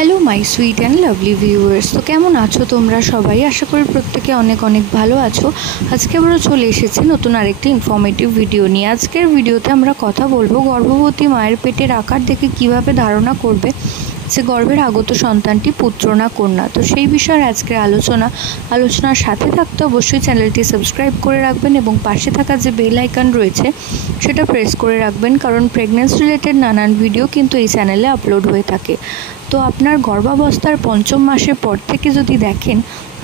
Hello my sweet and lovely viewers. তো কেমন আছো তোমরা সবাই? আশা করি প্রত্যেকে অনেক অনেক ভালো আছো। আজকে আমরা চলে এসেছি নতুন আরেকটি ইনফরমেটিভ ভিডিও নিয়ে। আজকের ভিডিওতে আমরা কথা বলবো গর্ভবতী মায়ের পেটের আকার দেখে কিভাবে ধারণা করবে যে গর্ভের আগত সন্তানটি পুত্র না কন্যা। তো সেই বিষয়ে আজকের আলোচনার সাথে থাকতে অবশ্যই চ্যানেলটি সাবস্ক্রাইব করে রাখবেন এবং পাশে থাকা যে বেল আইকন রয়েছে সেটা প্রেস করে রাখবেন, কারণ প্রেগন্যান্সি রিলেটেড নানান ভিডিও কিন্তু এই চ্যানেলে আপলোড হয়ে থাকে। তো আপনার গর্ভাবস্থার পঞ্চম মাসের পর থেকে যদি দেখেন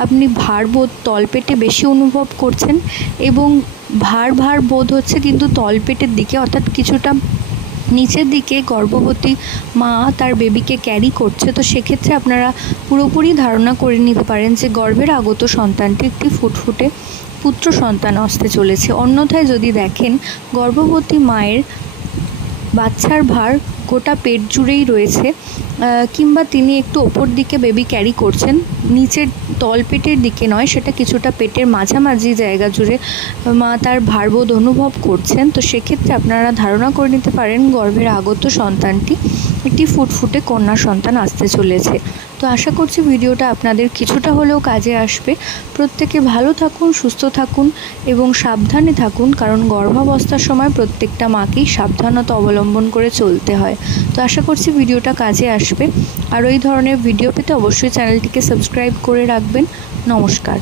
আপনি ভারবোধ তলপেটে বেশি অনুভব করছেন এবং ভার বোধ হচ্ছে কিন্তু তলপেটের দিকে, অর্থাৎ কিছুটা নিচের দিকে গর্ভবতী মা তার বেবিকে ক্যারি করছে, তো সেক্ষেত্রে আপনারা পুরোপুরি ধারণা করে নিতে পারেন যে গর্ভের আগত সন্তানটি একটি ফুটফুটে পুত্র সন্তান আসতে চলেছে। অন্যথায় যদি দেখেন গর্ভবতী মায়ের বাচ্চার ভার গোটা পেট জুড়েই রয়েছে, কিংবা তিনি একটু ওপর দিকে বেবি ক্যারি করছেন, নিচের তলপেটের দিকে নয়, সেটা কিছুটা পেটের মাঝামাঝি জায়গা জুড়ে মা তার ভারবোধ অনুভব করছেন, তো সেক্ষেত্রে আপনারা ধারণা করে নিতে পারেন গর্ভের আগত সন্তানটি একটি ফুটফুটে কন্যা সন্তান আসতে চলেছে। তো আশা করছি ভিডিওটা আপনাদের কিছুটা হলেও কাজে আসবে। প্রত্যেকে ভালো থাকুন, সুস্থ থাকুন এবং সাবধানে থাকুন, কারণ গর্ভাবস্থার সময় প্রত্যেকটা মাকেই সাবধানতা অবলম্বন করে চলতে হয়। তো আশা করছি ভিডিওটা কাজে আসবে। আর এই ধরনের ভিডিও পেতে অবশ্যই চ্যানেলটিকে সাবস্ক্রাইব করে রাখবেন। নমস্কার।